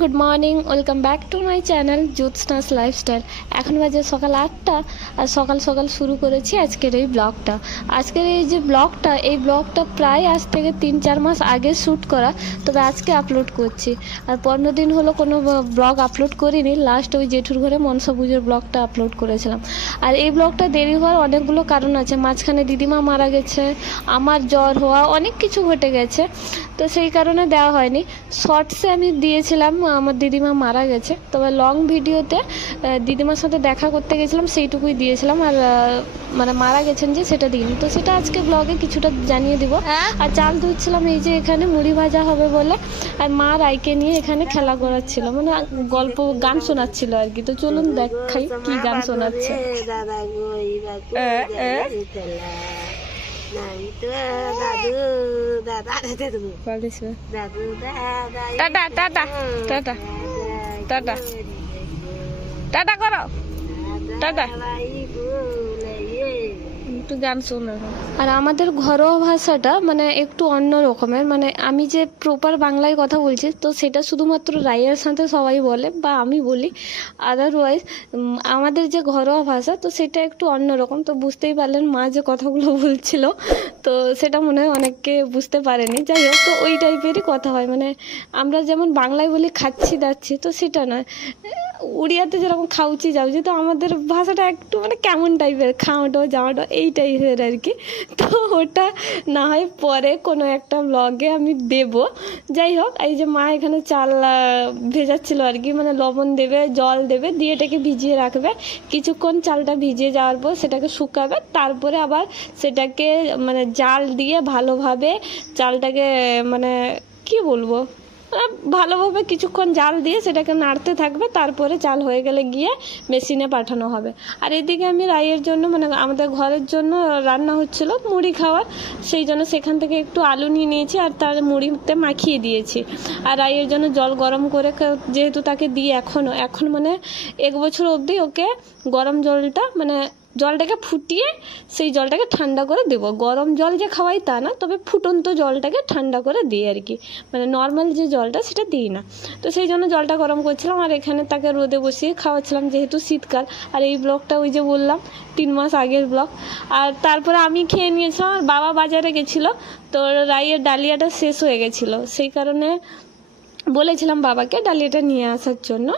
Good morning, welcome back to my channel Jyotsna's lifestyle. এখন বাজে সকাল 8টা আর সকাল সকাল শুরু করেছি আজকের এই ব্লগটা। আজকের এই যে ব্লগটা প্রায় আজ থেকে 3-4 মাস আগে শ্যুট করা, তবে আজকে আপলোড করছি। আর 15 দিন হলো কোনো ব্লগ আপলোড করিনি। লাস্ট ওই জেঠুর ঘরে মনসা পুজোর ব্লগটা আপলোড করেছিলাম। আর এই ব্লগটা দেরি হওয়ার অনেকগুলো কারণ আছে। মাঝখানে দিদিমা মারা গেছে, আমার জ্বর হওয়া, অনেক কিছু ঘটে গেছে, তো সেই কারণে দেওয়া হয়নি। শর্টসে আমি দিয়েছিলাম আমার দিদিমা মারা গেছে, তবে লং ভিডিওতে দিদিমার সাথে দেখা করতে গেছিলাম সেইটুকুই দিয়েছিলাম। আর মানে মারা গেছেন যে সেটা দিইনি, তো সেটা আজকে ব্লগে কিছুটা জানিয়ে দিব। আর চাল ধুচ্ছিলাম এই যে এখানে মুড়ি ভাজা হবে বলে, আর মা রাইকে নিয়ে এখানে খেলা করাচ্ছিল, মানে গল্প গান শোনাচ্ছিল আর কি। তো চলুন দেখাই কি গান শোনাচ্ছে। Tata tata tata tata tata করো, টাটা। একটু গান শোনো। আর আমাদের ঘরোয়া ভাষাটা মানে একটু অন্য রকমের, মানে আমি যে প্রপার বাংলায় কথা বলছি তো সেটা শুধুমাত্র রাইয়ের সাথে সবাই বলে বা আমি বলি। আদারওয়াইজ আমাদের যে ঘরোয়া ভাষা তো সেটা একটু অন্য রকম। তো বুঝতেই পারলেন মা যে কথাগুলো বলছিল, তো সেটা মনে হয় অনেককে বুঝতে পারেনি। যাই হোক, তো ওই টাইপেরই কথা হয়, মানে আমরা যেমন বাংলায় বলি খাচ্ছি দাচ্ছি, তো সেটা নয়। উড়িয়াতে যেরকম খাউচি যাউচি, তো আমাদের ভাষাটা একটু মানে কেমন টাইপের, খাওয়াটো যাওয়াটো এই টাইপের আর কি। তো ওটা না হয় পরে কোনো একটা ব্লগে আমি দেব। যাই হোক, এই যে মা এখানে চাল ভেজাচ্ছিল আর কি, মানে লবণ দেবে, জল দেবে, দিয়ে এটাকে ভিজিয়ে রাখবে কিছুক্ষণ। চালটা ভিজিয়ে যাওয়ার পর সেটাকে শুকাবে, তারপরে আবার সেটাকে মানে জাল দিয়ে ভালোভাবে চালটাকে মানে কি বলবো, ভালোভাবে কিছুক্ষণ জাল দিয়ে সেটাকে নাড়তে থাকবে, তারপরে চাল হয়ে গেলে গিয়ে মেশিনে পাঠানো হবে। আর এদিকে আমি রাইয়ের জন্য মানে আমাদের ঘরের জন্য রান্না হচ্ছিল মুড়ি খাওয়ার, সেই জন্য সেখান থেকে একটু আলু নিয়ে নিয়েছি আর তার মুড়িতে মাখিয়ে দিয়েছি। আর রাইয়ের জন্য জল গরম করে, যেহেতু তাকে দিয়ে এখন মানে 1 বছর অবধি ওকে গরম জলটা মানে জলটাকে ফুটিয়ে সেই জলটাকে ঠান্ডা করে দেবো। গরম জল যে খাওয়াই তা না, তবে ফুটন্ত জলটাকে ঠান্ডা করে দিই আর কি, মানে নর্মাল যে জলটা সেটা দিই না। তো সেই জন্য জলটা গরম করছিলাম আর এখানে তাকে রোদে বসিয়ে খাওয়াচ্ছিলাম, যেহেতু শীতকাল। আর এই ব্লগটা ওই যে বললাম 3 মাস আগের ব্লগ। আর তারপরে আমি খেয়ে নিয়েছিলাম, আর বাবা বাজারে গেছিলো, তো রাইয়ের ডালিয়াটা শেষ হয়ে গেছিলো, সেই কারণে বলেছিলাম বাবাকে ডালিয়াটা নিয়ে আসার জন্য।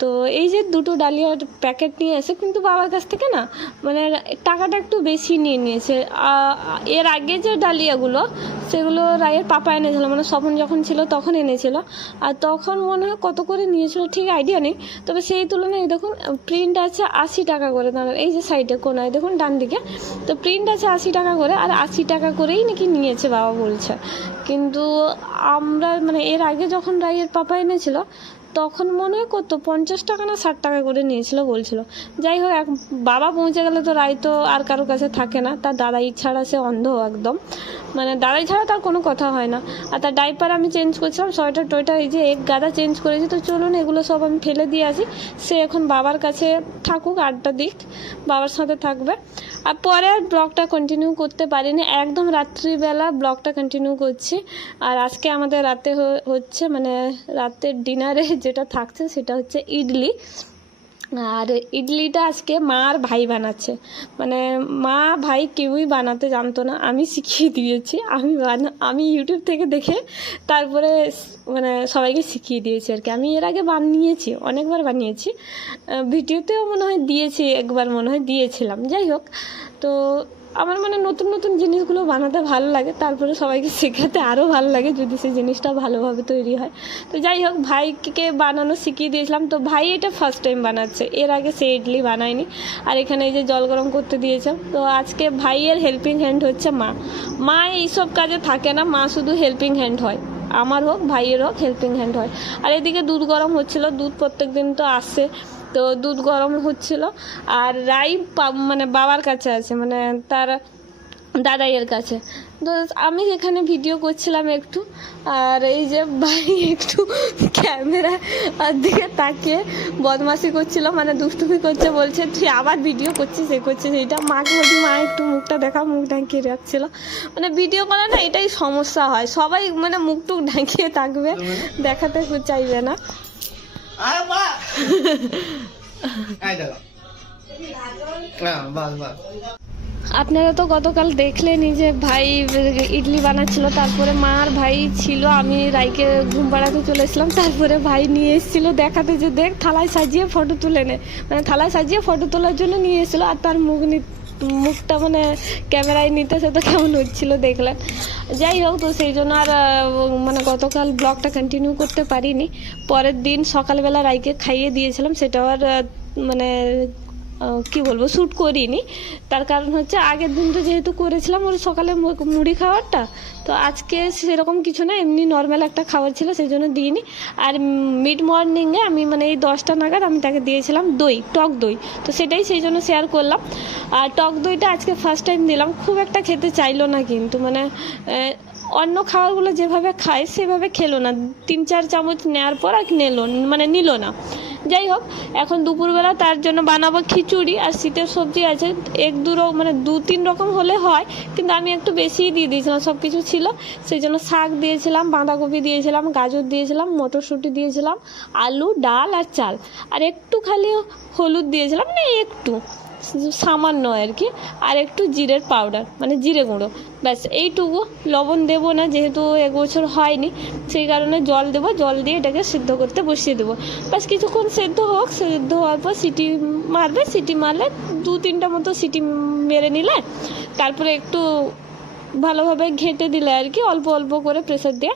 তো এই যে 2টো ডালিয়ার প্যাকেট নিয়ে এসে, কিন্তু বাবার কাছ থেকে না মানে টাকাটা একটু বেশি নিয়ে নিয়েছে। এর আগে যে ডালিয়াগুলো সেগুলো রায়ের পাপা এনেছিল, মানে স্বপন যখন ছিল তখন এনেছিল। আর তখন মনে হয় কত করে নিয়েছিল ঠিক আইডিয়া নেই, তবে সেই তুলনায় দেখুন প্রিন্ট আছে 80 টাকা করে। দাঁড়ান, এই যে সাইডে কোনায় দেখুন ডান দিকে, তো প্রিন্ট আছে 80 টাকা করে, আর 80 টাকা করেই নাকি নিয়েছে বাবা বলছে। কিন্তু আমরা মানে এর আগে যখন রাইয়ের পাপা এনেছিল তখন মনে হয় কত 50 টাকা না 60 টাকা করে নিয়েছিল বলছিল। যাই হোক, বাবা পৌঁছে গেলে তো রায় তো আর কারোর কাছে থাকে না, তার দাদাই ছাড়া সে অন্ধ একদম, মানে দাদাই ছাড়া তার কোনো কথা হয় না। আর তার ডাইপার আমি চেঞ্জ করছিলাম, সোয়েটার টোয়েটার এই যে 1 গাদা চেঞ্জ করেছি। তো চলুন এগুলো সব আমি ফেলে দিয়ে আসি, সে এখন বাবার কাছে থাকুক, আড্ডা দিক, বাবার সাথে থাকবে। আর পরে আর ব্লগটা কন্টিনিউ করতে পারিনি, একদম রাত্রিবেলা ব্লগটা কন্টিনিউ করছি। আর আজকে আমাদের রাতে হচ্ছে মানে রাতের ডিনারে যেটা থাকছে সেটা হচ্ছে ইডলি। আর ইডলিটা আজকে মা আর ভাই বানাচ্ছে, মানে মা ভাই কেউই বানাতে জানতো না, আমি শিখিয়ে দিয়েছি। আমি ইউটিউব থেকে দেখে তারপরে মানে সবাইকে শিখিয়ে দিয়েছি আর কি। আমি এর আগে বানিয়েছি, অনেকবার বানিয়েছি, ভিডিওতেও মনে হয় দিয়েছি, একবার মনে হয় দিয়েছিলাম। যাই হোক, তো আমার মানে নতুন নতুন জিনিসগুলো বানাতে ভালো লাগে, তারপরে সবাইকে শেখাতে আরও ভালো লাগে যদি সেই জিনিসটা ভালোভাবে তৈরি হয়। তো যাই হোক, ভাইকে বানানো শিখিয়ে দিয়েছিলাম। তো ভাই এটা ফার্স্ট টাইম বানাচ্ছে, এর আগে সে ইডলি বানায়নি। আর এখানে এই যে জল গরম করতে দিয়েছে। তো আজকে ভাইয়ের হেল্পিং হ্যান্ড হচ্ছে মা এইসব কাজে থাকে না, মা শুধু হেল্পিং হ্যান্ড হয়, আমার হোক ভাইয়ের হোক হেল্পিং হ্যান্ড হয়। আর এদিকে দুধ গরম হচ্ছিল, দুধ প্রত্যেক দিন তো আসে, তো দুধ গরম হচ্ছিল। আর রাই মানে বাবার কাছে আছে, মানে তার দাদাইয়ের কাছে। তো আমি এখানে ভিডিও করছিলাম একটু, আর এই যে ভাই একটু ক্যামেরা দিকে তাকিয়ে বদমাশি করছিল, মানে দুষ্টুমি করছে, বলছে তুই আবার ভিডিও করছিস, এ করছিস এইটা। মাকে বলছি মা একটু মুখটা দেখা, মুখ ঢাকিয়ে রাখছিল। মানে ভিডিও করা না এটাই সমস্যা হয়, সবাই মানে মুখ টুক ঢাকিয়ে থাকবে, দেখাতে চাইবে না। আরে বাহ এই দেখো বাস বাস। আপনারা তো গতকাল দেখলেনই যে ভাই ইডলি বানাচ্ছিল, তারপরে মা আর ভাই ছিল, আমি রাইকে ঘুম পাড়াতে চলে এসলাম, তারপরে ভাই নিয়ে এসেছিল দেখাতে যে দেখ থালায় সাজিয়ে ফটো তুলে নে, মানে থালায় সাজিয়ে ফটো তোলার জন্য নিয়ে এসেছিলো। আর তার মুখটা মানে ক্যামেরায় নিতে সে তো কেমন হচ্ছিল দেখলেন। যাই হোক, তো সেই জন্য আর মানে গতকাল ব্লগটা কন্টিনিউ করতে পারিনি। পরের দিন সকালবেলা রাইকে খাইয়ে দিয়েছিলাম, সেটাও আর মানে কি বলবো শ্যুট করিনি। তার কারণ হচ্ছে আগের দিন তো যেহেতু করেছিলাম ওর সকালে মুড়ি খাবারটা, তো আজকে সেরকম কিছু না, এমনি নর্মাল একটা খাবার ছিল, সেই জন্য দিইনি। আর মিড মর্নিংয়ে আমি মানে এই 10টা নাগাদ আমি তাকে দিয়েছিলাম দই, টক দই, তো সেটাই সেই জন্য শেয়ার করলাম। আর টক দইটা আজকে ফার্স্ট টাইম দিলাম, খুব একটা খেতে চাইলো না, কিন্তু মানে অন্য খাবারগুলো যেভাবে খায় সেভাবে খেলো না, 3-4 চামচ নেওয়ার পর আর নিল না। যাই হোক, এখন দুপুরবেলা তার জন্য বানাবো খিচুড়ি, আর শীতের সবজি আছে 2-3 রকম হলে হয়, কিন্তু আমি একটু বেশিই দিয়ে দিয়েছিলাম, সব কিছু ছিল সেই জন্য। শাক দিয়েছিলাম, বাঁধাকপি দিয়েছিলাম, গাজর দিয়েছিলাম, মটরশুঁটি দিয়েছিলাম, আলু, ডাল আর চাল, আর একটু খালি হলুদ দিয়েছিলাম, মানে একটু সামান্য আর কি, আর একটু জিরের পাউডার মানে জিরে গুঁড়ো, ব্যাস এইটুকু। লবণ দেবো না, যেহেতু 1 বছর হয়নি, সেই কারণে জল দেবো, জল দিয়ে এটাকে সিদ্ধ করতে বসিয়ে দেবো। ব্যাস কিছুক্ষণ সেদ্ধ হোক, সেদ্ধ হওয়ার পর সিটি মারবে, সিটি মারলে 2-3টা মতো সিটি মেরে নিলে তারপরে একটু ভালোভাবে ঘেঁটে দিলে আর কি, অল্প অল্প করে প্রেসার দিয়ে,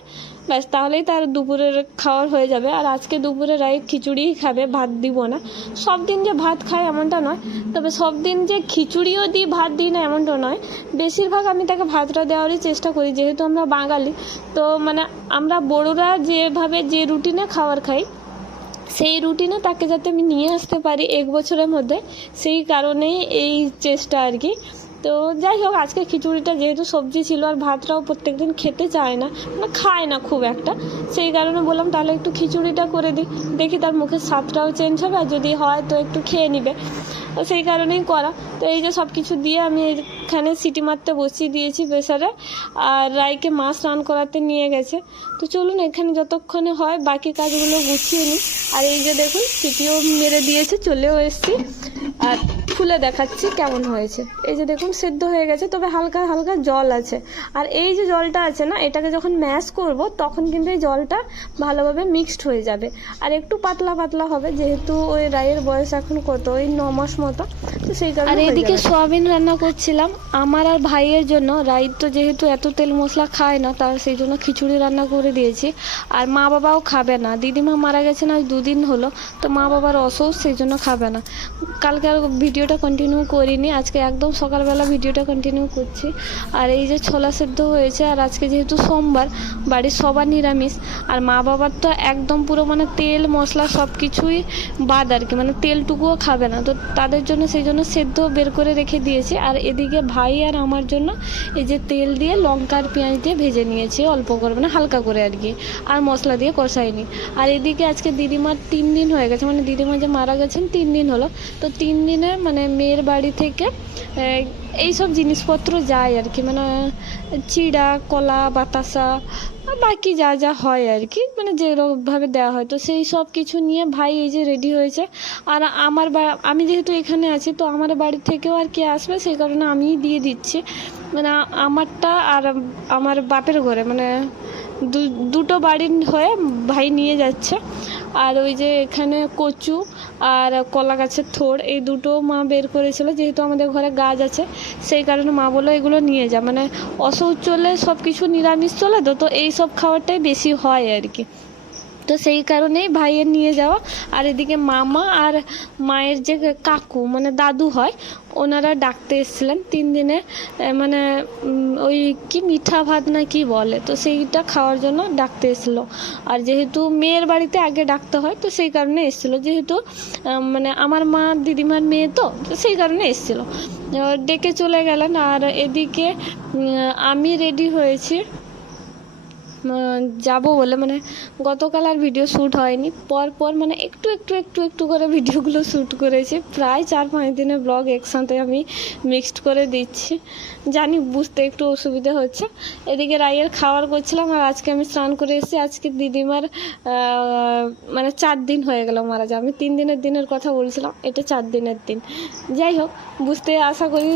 ব্যাস তাহলেই তার দুপুরের খাওয়ার হয়ে যাবে। আর আজকে দুপুরে রাই খিচুড়িই খাবে, ভাত দিব না। সব দিন যে ভাত খায় এমনটা নয়, তবে সব দিন যে খিচুড়িও দিই ভাত দিই না এমনটা নয়, বেশিরভাগ আমি তাকে ভাতটা দেওয়ারই চেষ্টা করি, যেহেতু আমরা বাঙালি। তো মানে আমরা বড়োরা যেভাবে যে রুটিনে খাবার খাই, সেই রুটিনে তাকে যাতে আমি নিয়ে আসতে পারি 1 বছরের মধ্যে, সেই কারণেই এই চেষ্টা আর কি। তো যাই হোক, আজকে খিচুড়িটা যেহেতু সবজি ছিল আর ভাতটাও প্রত্যেকদিন খেতে চায় না, মানে খায় না খুব একটা, সেই কারণে বললাম তাহলে একটু খিচুড়িটা করে দিই, দেখি তার মুখের স্বাদটাও চেঞ্জ হবে, আর যদি হয় তো একটু খেয়ে নিবে, সেই কারণেই করা। তো এই যে সব কিছু দিয়ে আমি এখানে সিটি মারতে বসিয়ে দিয়েছি প্রেসারে, আর রাইকে মাছ রান করাতে নিয়ে গেছে। তো চলুন এখানে যতক্ষণে হয় বাকি কাজগুলো গুছিয়ে নিই। আর এই যে দেখুন সিটিও মেরে দিয়েছে, চলেও এসছি, আর খুলে দেখাচ্ছি কেমন হয়েছে। এই যে দেখুন সেদ্ধ হয়ে গেছে, তবে হালকা হালকা জল আছে। আর এই যে জলটা আছে না, এটাকে যখন ম্যাশ করব তখন কিন্তু এই জলটা ভালোভাবে মিক্সড হয়ে যাবে, আর একটু পাতলা পাতলা হবে, যেহেতু ওই রাইয়ের বয়স এখন কত, ওই 9 মাস মতো, তো সেই কারণে। আর এদিকে সোয়াবিন রান্না করছিলাম আমার আর ভাইয়ের জন্য। রাই তো যেহেতু এত তেল মশলা খায় না, তার সেই জন্য খিচুড়ি রান্না করে দিয়েছি। আর মা বাবাও খাবে না, দিদিমা মারা গেছে না 2 দিন হলো, তো মা বাবার অসুখ, সেই জন্য খাবে না। কালকে আর ভিডিওটা কন্টিনিউ করিনি, আজকে একদম সকালবেলা ভিডিওটা কন্টিনিউ করছি। আর এই যে ছোলা সেদ্ধ হয়েছে, আর আজকে যেহেতু সোমবার, বাড়ির সবার নিরামিষ, আর মা বাবার তো একদম পুরো মানে তেল মশলা সব কিছুই বাদ আর কি, মানে তেলটুকুও খাবে না, তো তাদের জন্য সেই জন্য সেদ্ধ বের করে রেখে দিয়েছি। আর এদিকে ভাই আর আমার জন্য এই যে তেল দিয়ে লঙ্কা আর পেঁয়াজ দিয়ে ভেজে নিয়েছি অল্প করে, মানে হালকা করে আর কি, আর মশলা দিয়ে কষাইনি। আর এদিকে আজকে দিদিমার 3 দিন হয়ে গেছে, মানে দিদিমা যে মারা গেছেন 3 দিন হলো, তো 3 দিনে মানে মেয়ের বাড়ি থেকে এইসব জিনিসপত্র যায় আর কি, মানে চিড়া, কলা, বাতাসা, বাকি যা যা হয় আর কি, মানে যেরকমভাবে দেওয়া হয়, তো সেই সব কিছু নিয়ে ভাই এই যে রেডি হয়েছে। আর আমি যেহেতু এখানে আছি, তো আমার বাড়ি থেকেও আর কি আসবে, সেই কারণে আমিই দিয়ে দিচ্ছি, মানে আমারটা আর আমার বাপের ঘরে, মানে দুটো বাড়ির হয়ে ভাই নিয়ে যাচ্ছে। আর ওই যে এখানে কচু আর কলা গাছের থোড়, এই দুটো মা বের করেছিল, যেহেতু আমাদের ঘরে গাছ আছে, সেই কারণে মা বললো এগুলো নিয়ে যা, মানে অসুখ চলে সব কিছু নিরামিষ চলে, তো এই সব খাবারটাই বেশি হয় আর কি, তো সেই কারণেই ভাইয়ের নিয়ে যাওয়া। আর এদিকে মামা আর মায়ের যে কাকু মানে দাদু হয়, ওনারা ডাকতে এসেছিলেন 3 দিনে, মানে ওই কি মিঠা ভাত না কি বলে, তো সেইটা খাওয়ার জন্য ডাকতে এসেছিলো। আর যেহেতু মেয়ের বাড়িতে আগে ডাকতে হয়, তো সেই কারণে এসেছিলো, যেহেতু মানে আমার মা দিদিমার মেয়ে, তো সেই কারণে এসেছিলো, ডেকে চলে গেলেন। আর এদিকে আমি রেডি হয়েছি, যাব বলে, মানে গতকাল আর ভিডিও শ্যুট হয়নি, পর মানে একটু করে ভিডিওগুলো শ্যুট করেছি। প্রায় 4-5 দিনের ব্লগ একসাথে আমি মিক্সড করে দিচ্ছি, জানি বুঝতে একটু অসুবিধা হচ্ছে। এদিকে রাইয়ের খাবার করছিলাম, আর আজকে আমি স্নান করে এসেছি। আজকে দিদিমার মানে 4 দিন হয়ে গেল মারা যায়। আমি 3 দিনের দিনের কথা বলছিলাম, এটা 4 দিনের দিন। যাই হোক, বুঝতে আশা করি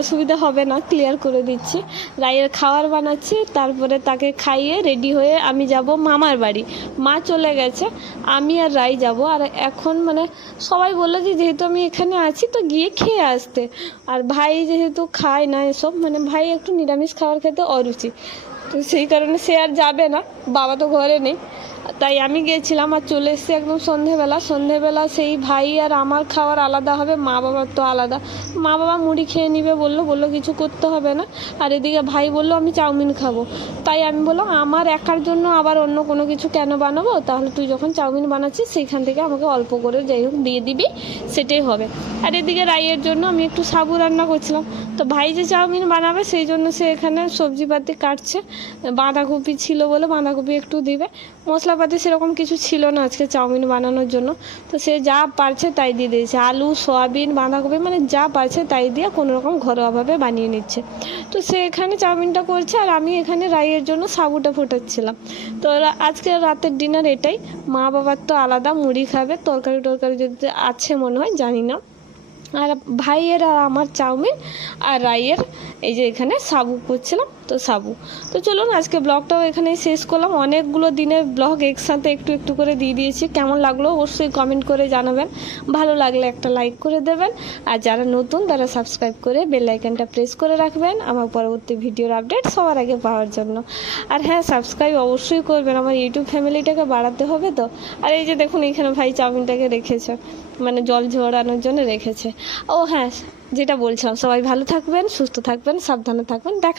অসুবিধা হবে না, ক্লিয়ার করে দিচ্ছি। রাইয়ের খাবার বানাচ্ছি, তারপরে তাকে খাইয়ে রেডি হয়ে আমি যাব মামার বাড়ি। মা চলে গেছে, আমি আর রাই যাব। আর এখন মানে সবাই বললো যে যেহেতু আমি এখানে আছি তো গিয়ে খেয়ে আসতে। আর ভাই যেহেতু খায় না এসব, মানে ভাই একটু নিরামিষ খাবার খেতে অরুচি, তো সেই কারণে সে আর যাবে না, বাবা তো ঘরে নেই। তাই আমি গিয়েছিলাম আর চলে এসেছি একদম সন্ধেবেলা। সেই ভাই আর আমার খাবার আলাদা হবে, মা বাবার তো আলাদা। মা বাবা মুড়ি খেয়ে নিবে বললো কিছু করতে হবে না। আর এদিকে ভাই বললো আমি চাউমিন খাবো। তাই আমি বললাম আমার একার জন্য আবার অন্য কোনো কিছু কেন বানাবো, তাহলে তুই যখন চাউমিন বানাচ্ছিস সেইখান থেকে আমাকে অল্প করে যাই হোক দিয়ে দিবি, সেটাই হবে। আর এদিকে রাইয়ের জন্য আমি একটু সাবু রান্না করছিলাম। তো ভাই যে চাউমিন বানাবে সেই জন্য সে এখানে সবজিপাতি কাটছে। বাঁধাকপি ছিল বলে বাঁধাকপি একটু দিবে, মশলাপাতি সেরকম কিছু ছিল না আজকে চাউমিন বানানোর জন্য। তো সে যা পারছে তাই দিয়ে দিয়েছে, আলু, সয়াবিন, বাঁধাকপি, মানে যা পারছে তাই দিয়ে কোনো রকম ঘরোয়াভাবে বানিয়ে নিচ্ছে। তো সে এখানে চাউমিনটা করছে, আর আমি এখানে রাইয়ের জন্য সাবুটা ফোটাচ্ছিলাম। তো আজকে রাতের ডিনার এটাই। মা বাবার তো আলাদা মুড়ি খাবে, তরকারি যদি আছে মনে হয়, জানি না। আর ভাইয়ের আর আমার চাউমিন, আর রাইয়ের এই যে এখানে সাবু করছিলাম, তো সাবু। তো চলুন আজকে ব্লগটাও এখানেই শেষ করলাম। অনেকগুলো দিনের ব্লগ একসাথে একটু করে দিয়ে দিয়েছি। কেমন লাগলো অবশ্যই কমেন্ট করে জানাবেন, ভালো লাগলে একটা লাইক করে দেবেন। আর যারা নতুন তারা সাবস্ক্রাইব করে বেল আইকনটা প্রেস করে রাখবেন আমার পরবর্তী ভিডিওর আপডেট সবার আগে পাওয়ার জন্য। আর হ্যাঁ, সাবস্ক্রাইব অবশ্যই করবেন, আমার ইউটিউব ফ্যামিলিটাকে বাড়াতে হবে তো। আর এই যে দেখুন এখানে ভাই চাউমিনটাকে রেখেছে, মানে জল ঝরানোর জন্য রেখেছে। ও হ্যাঁ, যেটা বলছিলাম, সবাই ভালো থাকবেন, সুস্থ থাকবেন, সাবধানে থাকবেন। দেখা